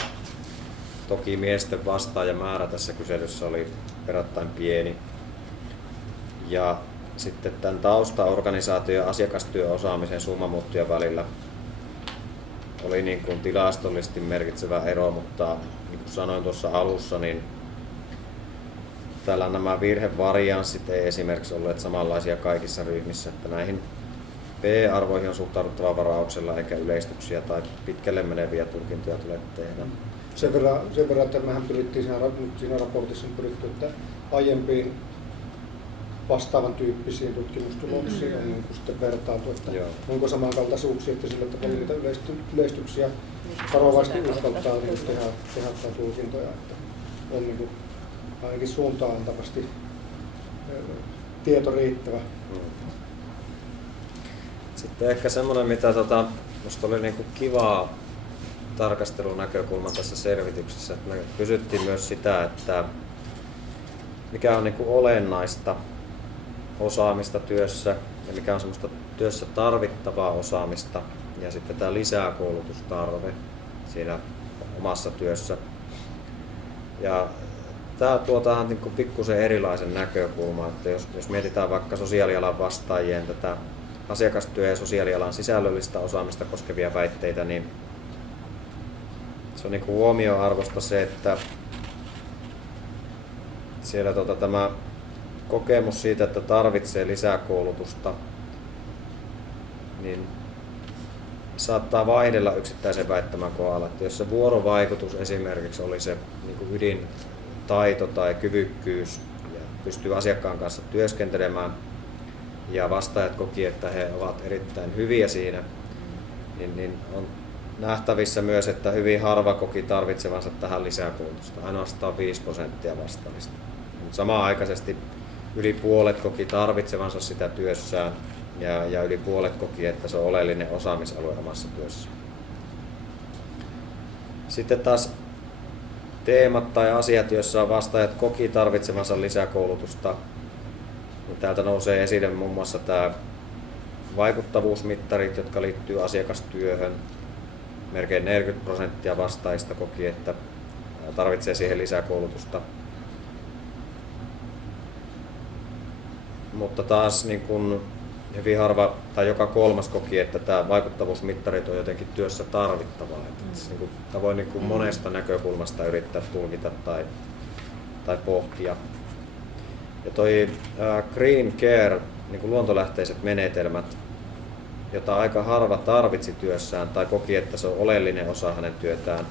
Toki miesten vastaajamäärä tässä kyselyssä oli verrattain pieni. Ja sitten tämän taustaorganisaatio- ja asiakastyöosaamisen summamuuttujen välillä oli niin kuin tilastollisesti merkitsevä ero, mutta niin kuin sanoin tuossa alussa, niin täällä nämä virhevarianssit ei esimerkiksi olleet samanlaisia kaikissa ryhmissä, että näihin P-arvoihin on suhtauduttava varauksella eikä yleistyksiä tai pitkälle meneviä tulkintoja tule tehdä. Sen verran, että mehän pyrittiin siinä raportissa pyritty, että aiempiin vastaavan tyyppisiin tutkimustuloksiin on niin sitten vertailtu, että onko samankaltaisuuksia, että sillä tavalla niitä yleistyksiä varovasti uskaltaa niin tehdä tulkintoja, että on niin kuin ainakin suuntaan antavasti tieto riittävä. Sitten ehkä semmoinen, mitä musta oli niinku kivaa tarkastelunäkökulma tässä selvityksessä, että me kysyttiin myös sitä, että mikä on niinku olennaista osaamista työssä ja mikä on semmoista työssä tarvittavaa osaamista ja sitten tämä lisäkoulutustarve siinä omassa työssä. Ja tämä tuo tähän niin pikkusen erilaisen näkökulman, että jos mietitään vaikka sosiaalialan vastaajien tätä asiakastyö- ja sosiaalialan sisällöllistä osaamista koskevia väitteitä, niin se on niin huomioarvosta se, että siellä tämä kokemus siitä, että tarvitsee lisäkoulutusta, niin saattaa vaihdella yksittäisen väittämän kohdalla. Että jos se vuorovaikutus esimerkiksi oli se niin ydintaito tai kyvykkyys ja pystyy asiakkaan kanssa työskentelemään ja vastaajat koki, että he ovat erittäin hyviä siinä, niin on nähtävissä myös, että hyvin harva koki tarvitsevansa tähän lisäkoulutusta, ainoastaan 5% vastaavista. Mutta samanaikaisesti yli puolet koki tarvitsevansa sitä työssään ja yli puolet koki, että se on oleellinen osaamisalue omassa työssä. Sitten taas teemat tai asiat, joissa vastaajat koki tarvitsevansa lisäkoulutusta, niin täältä nousee esille muun muassa tämä vaikuttavuusmittarit, jotka liittyy asiakastyöhön. Melkein 40% vastaajista koki, että tarvitsee siihen lisäkoulutusta. Mutta taas niin kun hyvin harva tai joka kolmas koki, että tämä vaikuttavuusmittarit on jotenkin työssä tarvittavaa. Tämä voi niin kuin monesta näkökulmasta yrittää tulkita tai pohtia. Ja toi Green Care, niin kuin luontolähteiset menetelmät, jota aika harva tarvitsi työssään tai koki, että se on oleellinen osa hänen työtään,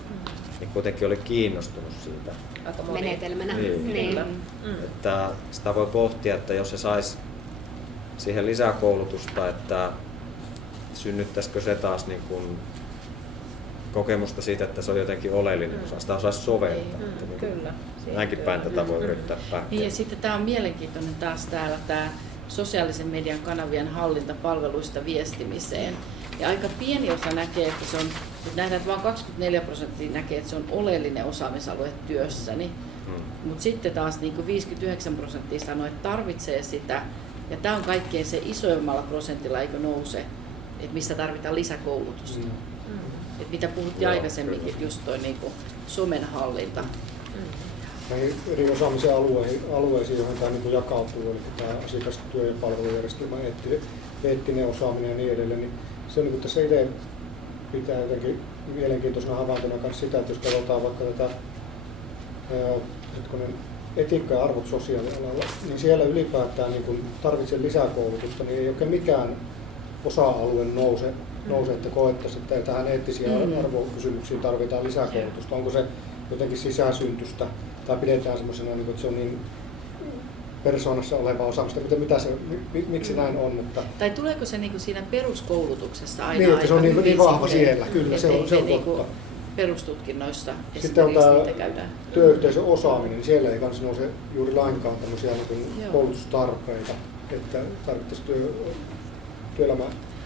niin kuitenkin oli kiinnostunut siitä. Menetelmänä. Niin. Että sitä voi pohtia, että jos se saisi siihen lisäkoulutusta, että synnyttäisikö se taas niin kuin kokemusta siitä, että se on jotenkin oleellinen osa. Sitä osaisi soveltaa. Kyllä. Näinkin päin tätä voi yrittää pähkiä. Niin ja sitten tämä on mielenkiintoinen taas täällä tämä sosiaalisen median kanavien hallinta palveluista viestimiseen. Ja aika pieni osa näkee, että se on, nyt nähdään, että vain 24% näkee, että se on oleellinen osaamisalue työssäni. Mutta sitten taas niin kuin 59% sanoo, että tarvitsee sitä. Ja tämä on kaikkein se isoimmalla prosentilla, eikö nouse, että missä tarvitaan lisäkoulutusta. Et mitä puhuttiin aikaisemminkin, että just toi niin kuin somen hallinta. Näihin eri osaamisen alueisiin, joihin tämä niin jakautuu, eli tämä asiakastyö- ja palvelujärjestelmä, eettinen osaaminen ja niin edelleen, niin se on niin tässä itse pitää jotenkin mielenkiintoisena havaintona kanssa sitä, että jos katsotaan vaikka tätä etiikka ja arvot sosiaalialalla, niin siellä ylipäätään niin kun tarvitsee lisäkoulutusta, niin ei oikein mikään osa-alue nouse, että koettaisiin, että tähän eettisiin arvokysymyksiin tarvitaan lisäkoulutusta. Onko se jotenkin sisäsyntystä tai pidetään semmoisena, että se on niin persoonassa olevaa osaamista, miksi näin on? Että Tai tuleeko se niinku siinä peruskoulutuksessa aina niin, että se on niin vahva silleen, siellä, kyllä se on niinku totta. Perustutkinnoissa Sitten on esimerkiksi tämä niitä käydään. työyhteisön osaaminen, niin siellä ei kanssa nouse juuri lainkaan tämmöisiä niin koulutustarpeita, että tarvittaisiin työelämä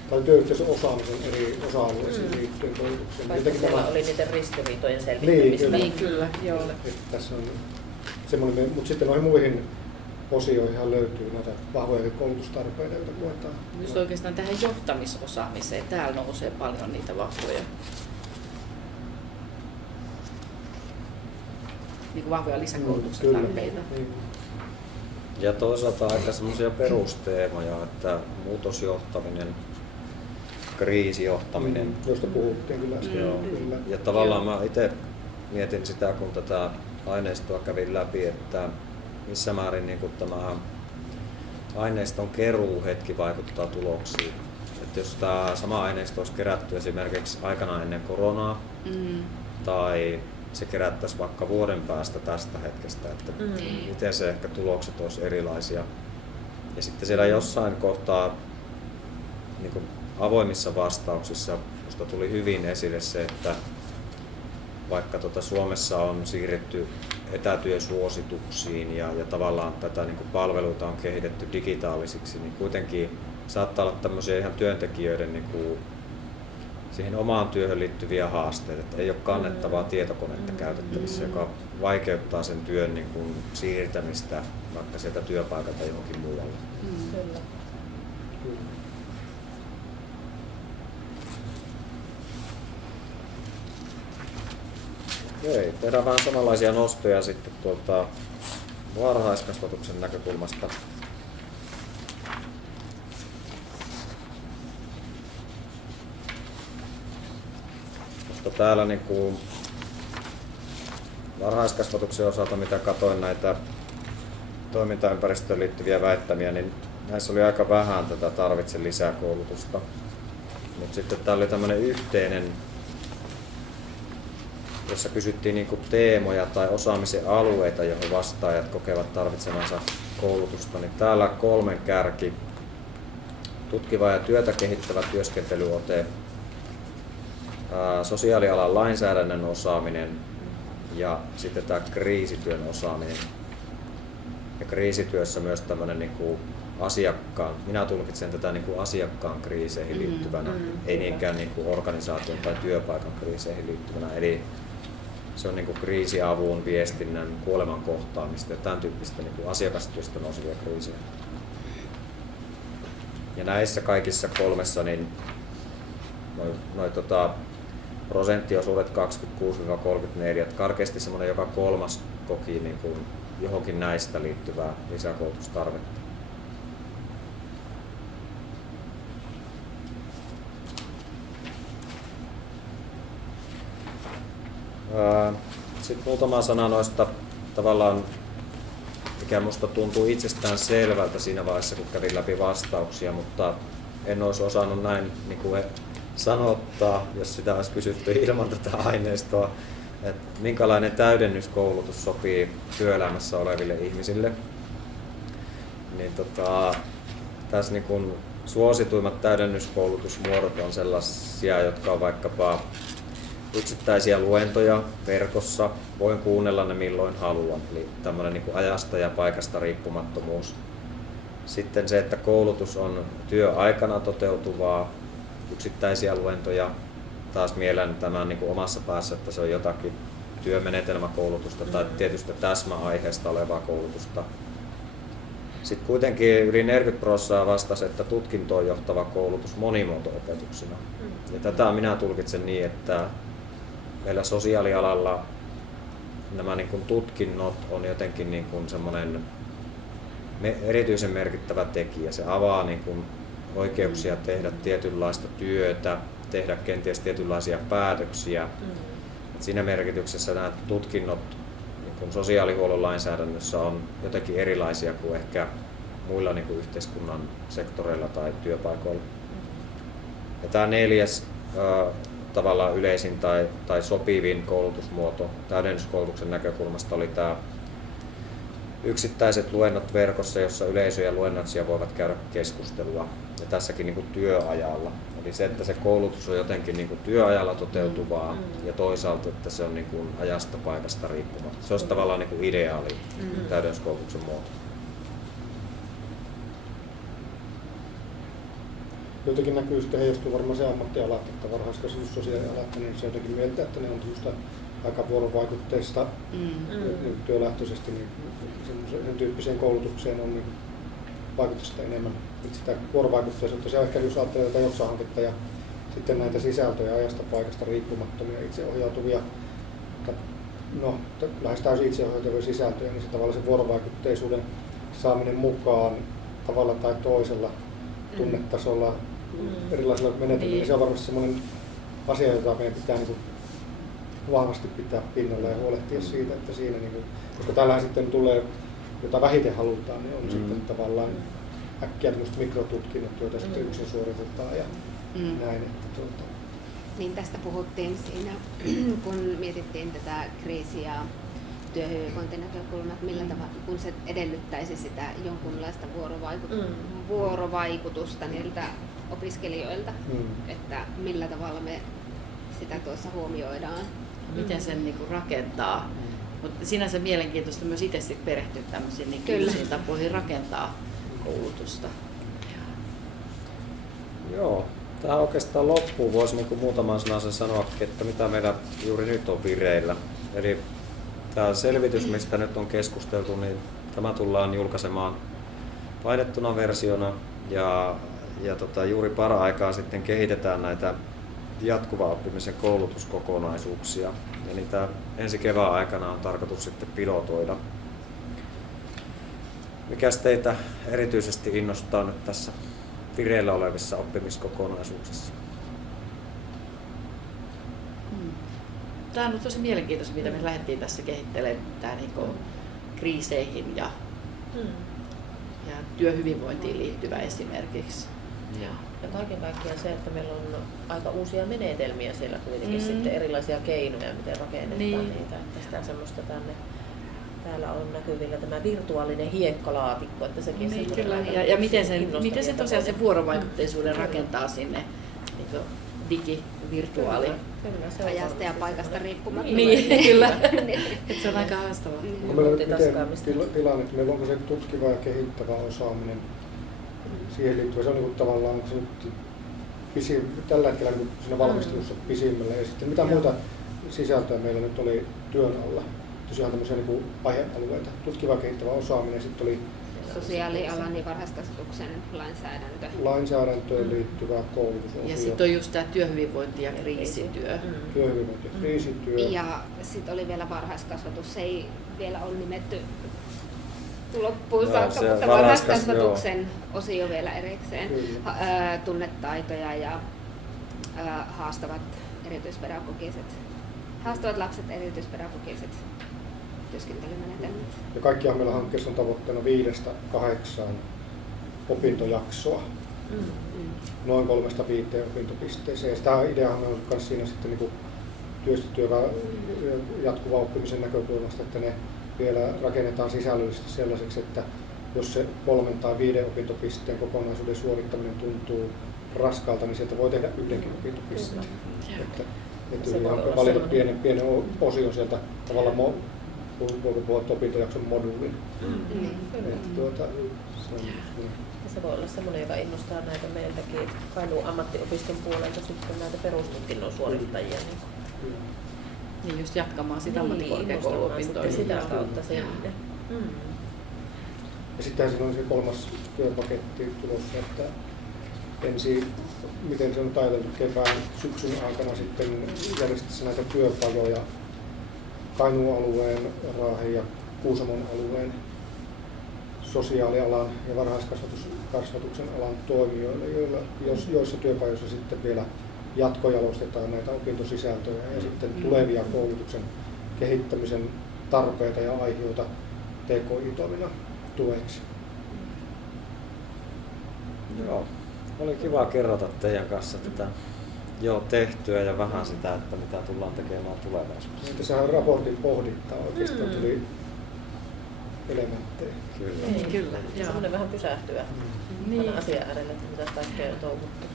tai työyhteisön osaamisen eri osa-alueisiin liittyen koulutukseen. Vaikka siellä oli niiden ristiriitojen selvittämistä. Niin, kyllä, joo. Tässä on semmoinen, mutta sitten noihin muihin osioihin löytyy näitä vahvoja koulutustarpeita, joita koetaan. Just oikeastaan tähän johtamisosaamiseen, täällä nousee paljon niitä vahvoja. Niin vahvoja lisäkoulutuksen tarpeita. Niin. Ja toisaalta aika semmoisia perusteemoja, että muutosjohtaminen, kriisijohtaminen. Josta puhuttiin kyllä äsken. Kyllä. Ja tavallaan mä itse mietin sitä, kun tätä aineistoa kävin läpi, että missä määrin niin kuin tämä aineiston keruuhetki vaikuttaa tuloksiin. Että jos tämä sama aineisto olisi kerätty esimerkiksi aikana ennen koronaa, tai se kerättäisiin vaikka vuoden päästä tästä hetkestä, että miten se ehkä tulokset olisi erilaisia. Ja sitten siellä jossain kohtaa niin kuin avoimissa vastauksissa minusta tuli hyvin esille se, että vaikka Suomessa on siirretty etätyösuosituksiin ja tavallaan tätä niin kuin palveluita on kehitetty digitaalisiksi, niin kuitenkin saattaa olla tämmöisiä ihan työntekijöiden niin kuin siihen omaan työhön liittyviä haasteita, että ei ole kannettavaa tietokonetta käytettävissä, joka vaikeuttaa sen työn niin kuin siirtämistä vaikka sieltä työpaikalta johonkin muualle. Kyllä. Okei, tehdään vähän samanlaisia nostoja sitten tuolta varhaiskasvatuksen näkökulmasta. Mutta täällä niin kuin varhaiskasvatuksen osalta, mitä katsoin näitä toimintaympäristöön liittyviä väittämiä, niin näissä oli aika vähän tätä tarvitse lisää koulutusta. Mutta sitten täällä oli tämmöinen yhteinen, jossa kysyttiin niinku teemoja tai osaamisen alueita, joihin vastaajat kokevat tarvitsevansa koulutusta. Niin täällä 3 kärki: tutkiva ja työtä kehittävä työskentelyote, sosiaalialan lainsäädännön osaaminen ja sitten tämä kriisityön osaaminen. Ja kriisityössä myös tämmöinen niinku asiakkaan, minä tulkitsen tätä niinku asiakkaan kriiseihin liittyvänä, ei niinkään niinku organisaation tai työpaikan kriiseihin liittyvänä. Eli se on niinku kriisiavun, viestinnän, kuoleman kohtaamista ja tämän tyyppistä niinku asiakastyöstä nousevia kriisejä. Ja näissä kaikissa 3 niin prosenttiosuudet 26-34, karkeasti semmoinen joka 3 koki niin kuin johonkin näistä liittyvää lisäkoulutustarvetta. Sitten muutama sana noista tavallaan, mikä musta tuntuu itsestään selvältä siinä vaiheessa, kun kävin läpi vastauksia, mutta en olisi osannut näin niin kuin sanottaa, jos sitä olisi kysytty ilman tätä aineistoa, että minkälainen täydennyskoulutus sopii työelämässä oleville ihmisille. Niin tässä niin kuin suosituimmat täydennyskoulutusmuodot on sellaisia, jotka on vaikkapa yksittäisiä luentoja verkossa, voin kuunnella ne milloin haluan, eli tämmöinen niin kuin ajasta ja paikasta riippumattomuus. Sitten se, että koulutus on työaikana toteutuvaa, yksittäisiä luentoja, taas mielen tämän niin kuin omassa päässä, että se on jotakin työmenetelmäkoulutusta tai tietystä täsmäaiheesta olevaa koulutusta. Sitten kuitenkin yli 40% vastasi, että tutkintoon johtava koulutus monimuoto-opetuksena. Ja tätä minä tulkitsen niin, että meillä sosiaalialalla nämä niin kuin tutkinnot on jotenkin niin kuin semmoinen erityisen merkittävä tekijä. Se avaa niin kuin oikeuksia tehdä tietynlaista työtä, tehdä kenties tietynlaisia päätöksiä. Et siinä merkityksessä nämä tutkinnot niin kuin sosiaalihuollon lainsäädännössä on jotenkin erilaisia kuin ehkä muilla niin kuin yhteiskunnan sektoreilla tai työpaikoilla. Ja tämä 4. tavallaan yleisin tai sopivin koulutusmuoto täydennyskoulutuksen näkökulmasta oli tämä yksittäiset luennot verkossa, jossa yleisö ja luennoitsija voivat käydä keskustelua, ja tässäkin niin kuin työajalla. Eli se, että se koulutus on jotenkin niin kuin työajalla toteutuvaa ja toisaalta, että se on niin kuin ajasta paikasta riippumatta. Se olisi tavallaan niin kuin ideaali täydennyskoulutuksen muoto. Jotenkin näkyy sitten heijastuu varmaan se ammattialat, että varhaiskasvatus, sosiaalialat, niin se jotenkin mieltä, että ne on aika vuorovaikutteista työlähtöisesti, niin sen tyyppiseen koulutukseen on niin vaikutusta enemmän. Sitä vuorovaikutteisuutta, se on ehkä jos ajattelee tätä Joksa-hanketta ja sitten näitä sisältöjä ajasta paikasta riippumattomia, itseohjautuvia, lähes täysin itseohjautuvia sisältöjä, niin se tavallaan se vuorovaikutteisuuden saaminen mukaan tavalla tai toisella tunnetasolla erilaisilla menetelmillä, se on varmasti semmoinen asia, jota meidän pitää niin kuin vahvasti pitää pinnalla ja huolehtia siitä, että siinä, niin kuin, koska täällähän sitten tulee, jota vähiten halutaan, niin on sitten tavallaan äkkiä tämmöiset mikrotutkinnot, joita sitten yksin suoritetaan ja näin. Että, Niin tästä puhuttiin siinä, kun mietittiin tätä kriisi- ja työhyvinvointinäkökulmaa, että millä tavalla, kun se edellyttäisi sitä jonkunlaista vuorovaikutusta niiltä opiskelijoilta, että millä tavalla me sitä tuossa huomioidaan. Miten sen niin kuin rakentaa. Mutta sinänsä mielenkiintoista myös itse sit perehtyä tämmöisiin niin uusiin tapoihin rakentaa koulutusta. Joo, tähän oikeastaan loppuun voisi niin kuin muutaman sanan sanoa, että mitä meillä juuri nyt on vireillä. Eli tämä selvitys, mistä nyt on keskusteltu, niin tämä tullaan julkaisemaan painettuna versiona ja juuri para-aikaa sitten kehitetään näitä jatkuvan oppimisen koulutuskokonaisuuksia ja niitä ensi kevään aikana on tarkoitus sitten pilotoida. Mikäs teitä erityisesti innostaa nyt tässä vireillä olevissa oppimiskokonaisuuksissa? Tämä on tosi mielenkiintoista, mitä me lähdettiin tässä kehittelemään tämä kriiseihin ja työhyvinvointiin liittyvä esimerkiksi. Ja kaiken kaikkiaan se, että meillä on aika uusia menetelmiä siellä kuitenkin sitten erilaisia keinoja, miten rakennetaan niitä. Että sitä semmoista täällä on näkyvillä tämä virtuaalinen hiekkalaatikko, että sekin Niin, kyllä. Ja miten sen tosiaan sen vuorovaikutteisuuden rakentaa sinne digivirtuaali. Kyllä, se on Ajasta ja paikasta riippumatta. Niin, kyllä. Se on aika haastavaa. On meillä nyt miten tilanne, että meillä onko se tutkiva ja kehittävä osaaminen siihen liittyvä, se on niin tavallaan onko se nyt tällä hetkellä niin siinä valmistelussa pisimmällä. Ja sitten mitä muuta sisältöä meillä nyt oli työn alla? Tosiaan tämmöisiä niin aihealueita, tutkiva ja kehittävä osaaminen, sitten oli Sosiaalialan ja varhaiskasvatuksen lainsäädäntö. Lainsäädäntöön liittyvää koulutusosio. Ja sitten on just tämä työhyvinvointi ja kriisityö. Työhyvinvointi ja kriisityö. Ja sitten oli vielä varhaiskasvatus, se ei vielä ole nimetty loppuun saakka, mutta varhaiskasvatuksen osio vielä erikseen. Tunnetaitoja ja haastavat lapset, erityispedagogiset työskentelymenetelmät. Ja kaikkiaan meillä hankkeessa on tavoitteena 5-8 opintojaksoa. Noin 3-5 opintopisteeseen. Sitä ideahan on myös siinä sitten niin työstettyä jatkuva oppimisen näkökulmasta, että ne vielä rakennetaan sisällöllisesti sellaiseksi, että jos se 3 tai 5 opintopisteen kokonaisuuden suorittaminen tuntuu raskaalta, niin sieltä voi tehdä yhdenkin opintopisteen. Että valita pienen osion sieltä tavallaan voiko puhua opintojakson moduulin. Se voi olla semmoinen, joka innostaa näitä meiltäkin Kainuun ammattiopiston puolelta sitten näitä perustutkinnon suorittajia. Niin just jatkamaan sitä ammattikorkeakouluopintoa. Sitä kautta sinne. Ja sittenhän siinä on se 3. työpaketti tulossa, että miten se on ajateltu kevään syksyn aikana sitten järjestetään näitä työpajoja Kainuun alueen, Raahen ja Kuusamon alueen sosiaalialan ja varhaiskasvatuksen alan toimijoille, joissa työpajoissa sitten vielä jatkojalostetaan näitä opintosisältöjä ja sitten tulevia koulutuksen kehittämisen tarpeita ja aiheita TKI-toiminnan tueksi. Joo, oli kiva kerrata teidän kanssa tätä jo tehtyä ja vähän sitä, että mitä tullaan tekemään tulevaisuudessa. Tässähän raportin pohdittaa oikeastaan tuli elementtejä. Kyllä. Semmoinen vähän pysähtyä asian äärelle, että mitä kaikkea on touhuttu.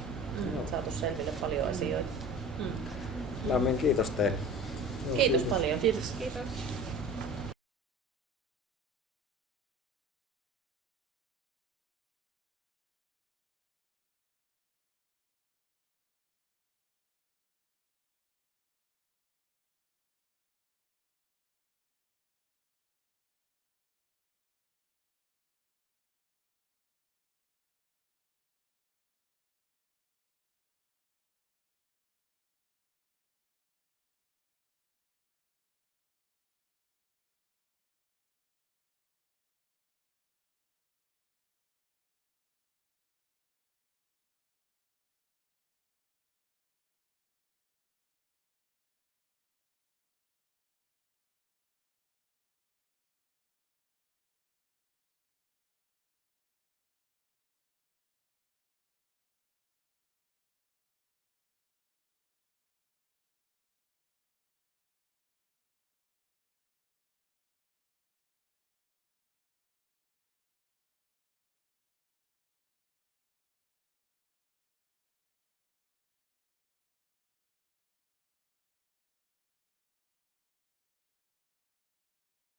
On saatu selville paljon asioita. Lämmin kiitos teille. Kiitos paljon. Kiitos. Kiitos.